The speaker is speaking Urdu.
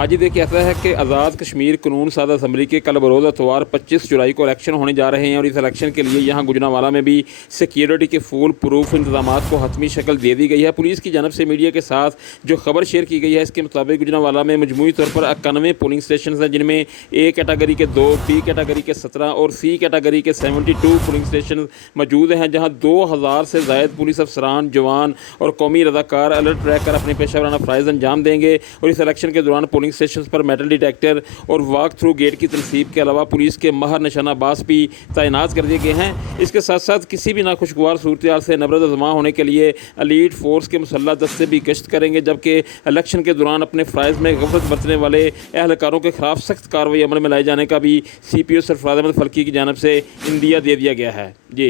آج ہی دیکھیں ایسا ہے کہ آزاد کشمیر قانون ساز اسمبلی کے کل بروز اتوار 25 جولائی کو الیکشن ہونے جا رہے ہیں اور اس الیکشن کے لیے یہاں گوجرانوالہ میں بھی سیکیورٹی کے فول پروف انتظامات کو حتمی شکل دے دی گئی ہے۔ پولیس کی جانب سے میڈیا کے ساتھ جو خبر شیئر کی گئی ہے اس کے مطابق گوجرانوالہ میں مجموعی طور پر 91 پولنگ اسٹیشنز ہیں، جن میں اے کیٹیگری کے 2، بی کیٹیگری کے 17 اور سی کیٹیگری کے 72 پولنگ اسٹیشن موجود ہیں، جہاں 2000 سے زائد پولیس افسران، جوان اور قومی رضاکار الرٹ رہ کر اپنے پیشہ ورانہ فرائض انجام دیں گے۔ اور اس الیکشن کے دوران پولنگ اسٹیشنز پر میٹل ڈیٹیکٹر اور واک تھرو گیٹ کی تنصیب کے علاوہ پولیس کے ماہر نشانہ باز بھی تعینات کر دیے گئے ہیں۔ اس کے ساتھ ساتھ کسی بھی ناخوشگوار صورتحال سے نبرد آزما ہونے کے لیے ایلیٹ فورس کے مسلح دستے بھی گشت کریں گے، جبکہ الیکشن کے دوران اپنے فرائض میں غفلت برتنے والے اہلکاروں کے خلاف سخت کارروائی عمل میں لائے جانے کا بھی سی پی او سرفراز احمد فلکی کی جانب سے عندیہ دے دیا گیا ہے۔ جی